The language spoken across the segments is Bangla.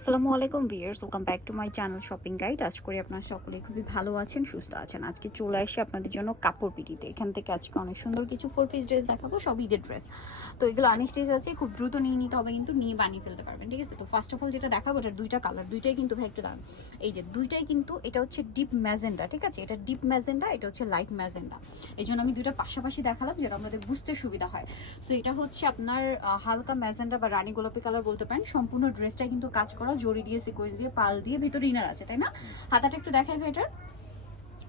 আসসালামু আলাইকুম viewers welcome back to my channel shopping guide. আজ করি আপনারা সকলে খুবই ভালো আছেন, সুস্থ আছেন। আজকে চলে আসি আপনাদের জন্য কাপড় পিটিতে এখান থেকে আজকে অনেক সুন্দর কিছু ফোর পিস ড্রেস দেখাবো, সব ঈদের ড্রেস তো এগুলো আনস্টেজ আছে, খুব দ্রুত নিয়ে নিতে হবে কিন্তু নিয়ে বানিয়ে ফেলতে পারবেন, ঠিক আছে? তো ফার্স্ট অফ অল যেটা দেখাবো এটা দুইটা কালার দুইটাই কিন্তু, ভাই একটু দাঁড়ান। এই যে দুইটাই কিন্তু, এটা হচ্ছে ডিপ ম্যাজেন্ডা ঠিক আছে? এটা ডিপ ম্যাজেন্ডা এটা হচ্ছে লাইট ম্যাজেন্ডা এই জন্য আমি দুইটা পাশাপাশি দেখালাম যেটা আমাদের বুঝতে সুবিধা হয়। সো এটা হচ্ছে আপনার হালকা ম্যাজেন্ডা বা রানী গোলাপি কালার বলতে পারেন, সম্পূর্ণ ড্রেসটা কিন্তু কাজ করা জড়ি দিয়ে সিকোয়েন্স দিয়ে পাল দিয়ে ভিতরে ইনার আছে তাই না? হাতাটা একটু দেখাই ভাই এটার।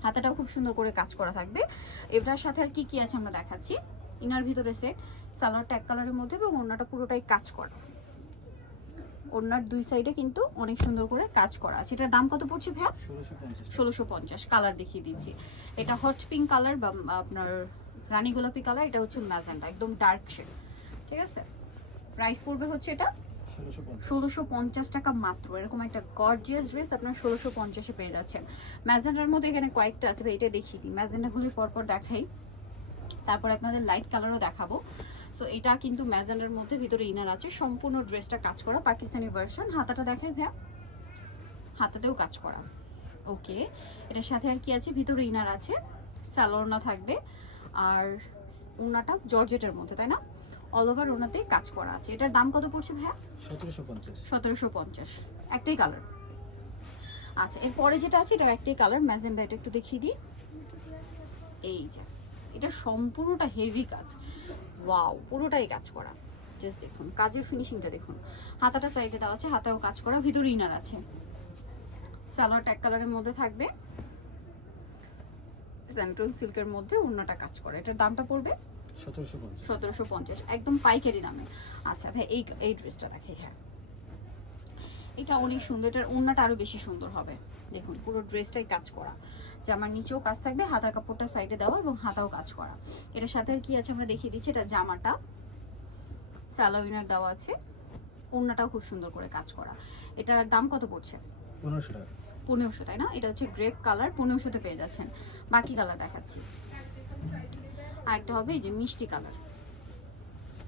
হাতাটাও খুব সুন্দর করে কাজ করা থাকবে। এটার সাথে আর কি কি আছে আমরা দেখাচ্ছি? ইনার ভিতরে সেট সালোয়ার ট্যাগ কালারের মধ্যে এবং ওড়নাটা পুরোটাই কাজ করা। ওড়নার দুই সাইডে কিন্তু অনেক সুন্দর করে কাজ করা আছে। এটার দাম কত পড়ছে ভাই ষোলোশো পঞ্চাশ। কালার দেখিয়ে দিচ্ছি। এটা হট পিঙ্ক কালার বা আপনার রানী গোলাপি কালার এটা হচ্ছে ম্যাজেন্ডা একদম ডার্ক শেড ঠিক আছে? প্রাইস পড়বে হচ্ছে এটা ষোলোশো পঞ্চাশ। টাকা মাত্র। এরকম একটা গর্জিয়াস ড্রেস আপনার ষোলোশো পঞ্চাশে পেয়ে যাচ্ছেন। ম্যাজেন্ডার মধ্যে এখানে কয়েকটা আছে এটা দেখিয়ে দিই। ম্যাজেন্ডাগুলি পরপর দেখাই। তারপরে আপনাদের লাইট কালারও দেখাবো। সো এটা কিন্তু ম্যাজেন্ডার মধ্যে ভিতরে ইনার আছে। সম্পূর্ণ ড্রেসটা কাজ করা পাকিস্তানি ভার্সন হাতাটা দেখাই, ভাইয়া। হাতাতেও কাজ করা। ওকে এটার সাথে আর কি আছে? ভিতরে ইনার আছে। স্যালোনা থাকবে। আর উনাটা জর্জেটের মধ্যে, তাই না? অল ওভার ওনাতে কাজ করা আছে। এটার দাম কত পড়ছে ভাইয়া? সতেরোশো পঞ্চাশ। সতেরোশো পঞ্চাশ। একটাই কালার আচ্ছা এরপরে যেটা আছে এটা একটাই কালার ম্যাজেন্ডা এটা একটু দেখিয়ে দিই। এই যে এটা সম্পূর্ণটা হেভি কাজ। ওয়াও পুরোটাই কাজ করা। জাস্ট দেখুন কাজের ফিনিশিংটা দেখুন। হাতাটা সাইডে দেওয়া আছে হাতাও কাজ করা। ভিতরে ইনার আছে। সালোয়ার ট্যাগ কালারের মধ্যে থাকবে। সেন্ট্রাল সিল্কের মধ্যে অন্যটা কাজ করে। এটার দামটা পড়বে সতেরোশো পঞ্চাশ। একদম পাইকারি দামে। আচ্ছা ভাই এই এই ড্রেসটা দেখে হ্যাঁ। এটা অনেক সুন্দর এটার ওড়নাটা আরও বেশি সুন্দর হবে। দেখুন পুরো ড্রেসটাই কাজ করা। জামার নিচেও কাজ থাকবে হাতার কাপড়টা সাইডে দেওয়া এবং হাতাও কাজ করা। এটার সাথে আর কি আছে আমরা দেখিয়ে দিচ্ছি এটা জামাটা। স্যালোইনার দেওয়া আছে। ওড়নাটাও খুব সুন্দর করে কাজ করা। এটার দাম কত পড়ছে? পনেরোশো টাকা। পনেরোশো তাই না? এটা হচ্ছে গ্রেপ কালার পনেরোশোতে পেয়ে যাচ্ছেন। বাকি কালার দেখাচ্ছি। আরেকটা হবে এই যে মিষ্টি কালার।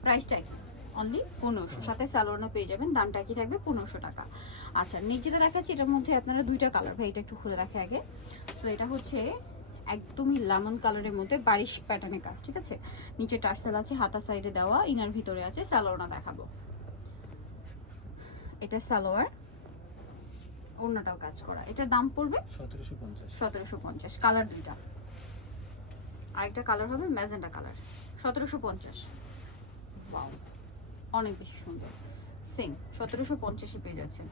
প্রাইসটা কি অনলি পনেরোশো। সাথে স্যালোনা পেয়ে যাবেন দামটা কি থাকবে? পনেরোশো টাকা। আচ্ছা নিচেটা দেখাচ্ছি এটার মধ্যে আপনারা দুইটা কালার ভাই এটা একটু খুলে দেখে আগে। সো এটা হচ্ছে একদমই লেমন কালারের মধ্যে বারিশ প্যাটার্নের কাজ ঠিক আছে? নিচে টার্সেল আছে হাতা সাইডে দেওয়া ইনার ভিতরে আছে স্যালোনা দেখাবো। এটা সালোয়ার অন্যটাও কাজ করা। এটার দাম পড়বে সতেরোশো পঞ্চাশ। সতেরোশো পঞ্চাশ কালার দুইটা। আরেকটা কালার হবে ম্যাজেন্ডা কালার সতেরোশো পঞ্চাশ। অনেক বেশি সুন্দর। সেম সতেরোশো পঞ্চাশে পেয়ে যাচ্ছেন।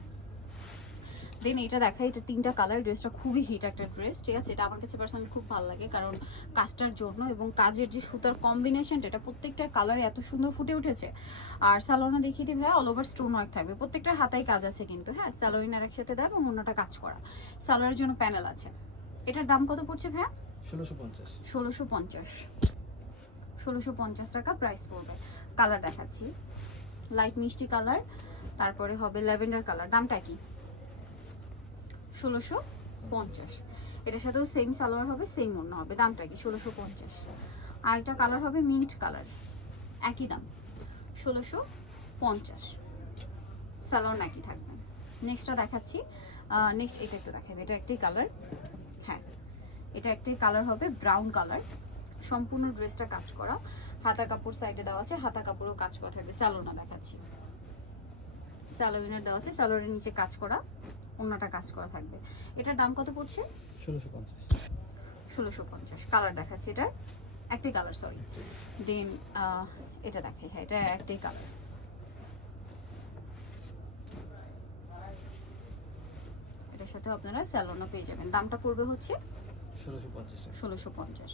দেন এটা দেখা এটা তিনটা কালার ড্রেসটা খুবই হিট একটা ড্রেস ঠিক আছে? এটা আমার কাছে পার্সোনালি খুব ভালো লাগে, কারণ কাজটার জন্য এবং কাজের যে সুতার কম্বিনেশনটা এটা প্রত্যেকটা কালার এত সুন্দর ফুটে উঠেছে। আর স্যালোনা দেখিয়ে ভাই অল ওভার স্টোন ওয়ার্ক থাকবে। প্রত্যেকটা হাতায় কাজ আছে কিন্তু হ্যাঁ? স্যালোইনার একসাথে দেয় এবং অন্যটা কাজ করা। স্যালোয়ারের জন্য প্যানেল আছে। এটার দাম কত পড়ছে ভাইয়া? ষোলোশো পঞ্চাশ। ষোলোশো পঞ্চাশ। টাকা প্রাইস পড়বে। কালার দেখাচ্ছি। লাইট মিষ্টি কালার তারপরে হবে ল্যাভেন্ডার কালার দামটা কি? ষোলোশো পঞ্চাশ। এটার সাথেও সেম সালোয়ার হবে সেম অন্য হবে। দামটা কি? ষোলোশো পঞ্চাশ। আর একটা কালার হবে মিন্ট কালার একই দাম। ষোলোশো পঞ্চাশ। সালোয়ার একই থাকবে। নেক্সটটা দেখাচ্ছি। নেক্সট এটা একটু দেখাবে এটা একটাই কালার এটা একটাই কালার হবে ব্রাউন কালার সম্পূর্ণ ড্রেসটা কাজ করা। হাতা কাপড় সাইডে দেওয়া আছে হাতা কাপড়ও কাজ করা থাকবে। স্যালোনা দেখাচ্ছি। স্যালোইনার দেওয়া আছে স্যালোনের নিচে কাজ করা অন্যটা কাজ করা থাকবে। এটার দাম কত পড়ছে? ষোলোশো পঞ্চাশ। ষোলোশো পঞ্চাশ। কালার দেখাচ্ছি এটার। একটাই কালার সরি দেন এটা দেখে হ্যাঁ এটা একটাই কালার এটার সাথে আপনারা স্যালোনা পেয়ে যাবেন। দামটা পড়বে হচ্ছে ষোলোশো পঞ্চাশ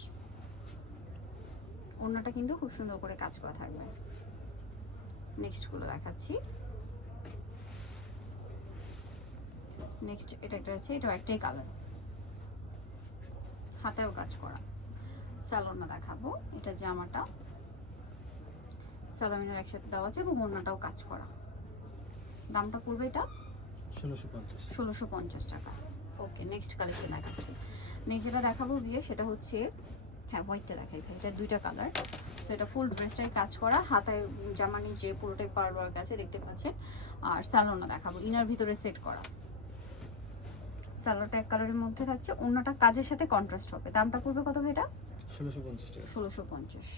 অন্যটা কিন্তু খুব সুন্দর করে কাজ করা থাকবে। নেক্সটগুলো দেখাচ্ছি। নেক্সট এটা একটা আছে এটা একটাই কালার হাতেও কাজ করা। স্যালোনা দেখাবো এটা জামাটা। স্যালোমিনের একসাথে দেওয়া আছে এবং অন্যটাও কাজ করা। দামটা পড়বে এটা? ষোলোশো পঞ্চাশ। ষোলোশো পঞ্চাশ টাকা। ওকে নেক্সট কালেকশন দেখাচ্ছি। নেক্সট যেটা দেখাবো বিয়ে সেটা হচ্ছে হ্যাঁ হোয়াইটটা দেখাই এটা দুইটা কালার সো এটা ফুল ড্রেসটাই কাজ করা হাতায় জামা নিচে পুরোটাই পার ওয়ার্ক আছে দেখতে পাচ্ছেন। আর স্যালোনা দেখাবো ইনার ভিতরে সেট করা। স্যালোটা এক কালারের মধ্যে থাকছে অন্যটা কাজের সাথে কন্ট্রাস্ট হবে। দামটা পড়বে কত ভাই এটা? ষোলোশো পঞ্চাশ ষোলোশো পঞ্চাশ।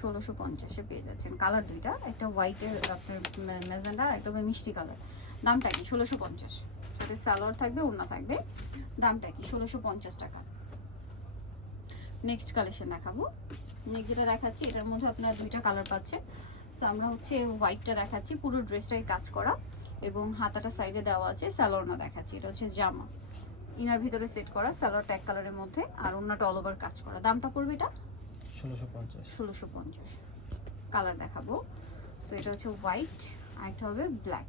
ষোলোশো পঞ্চাশে পেয়ে যাচ্ছেন। কালার দুইটা একটা হোয়াইটের আপনার মেজেন্ডা আর একটা মিষ্টি কালার দামটা কি? ষোলোশো পঞ্চাশ। সাথে সালোয়ার থাকবে ওড়না থাকবে। দামটা কি? ষোলোশো পঞ্চাশ টাকা। নেক্সট কালেকশন দেখাবো। নেক্সট যেটা দেখাচ্ছি এটার মধ্যে আপনারা দুইটা কালার পাচ্ছেন। সো আমরা হচ্ছে হোয়াইটটা দেখাচ্ছি পুরো ড্রেসটাই কাজ করা। এবং হাতাটা সাইডে দেওয়া আছে স্যালোয়ারনা দেখাচ্ছি। এটা হচ্ছে জামা। ইনার ভিতরে সেট করা স্যালোয়ার ট্যাগ কালারের মধ্যে আর অন্যটা অল ওভার কাজ করা। দামটা পড়বে এটা? ষোলোশো পঞ্চাশ। ষোলোশো পঞ্চাশ। কালার দেখাবো। সো এটা হচ্ছে হোয়াইট আর একটা হবে ব্ল্যাক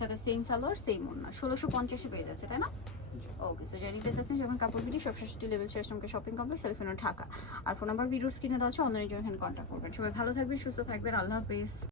সাথে সেম সালোয়ার সেম ওড়না। ষোলোশো পঞ্চাশে পেয়ে যাচ্ছে তাই না? ওকে সো যাই নিতে চাচ্ছেন যেমন কাপড় বিডি সবশেষটি লেভেল শেষমকে শপিং কমপ্লেক্স সেলফোন ঢাকা। আর ফোন নাম্বার ভিডিওস স্ক্রিনে দেওয়া আছে অনলাইনে জন্য কন্ট্যাক্ট করবেন। সবাই ভালো থাকবেন সুস্থ থাকবেন আল্লাহ হাফেজ।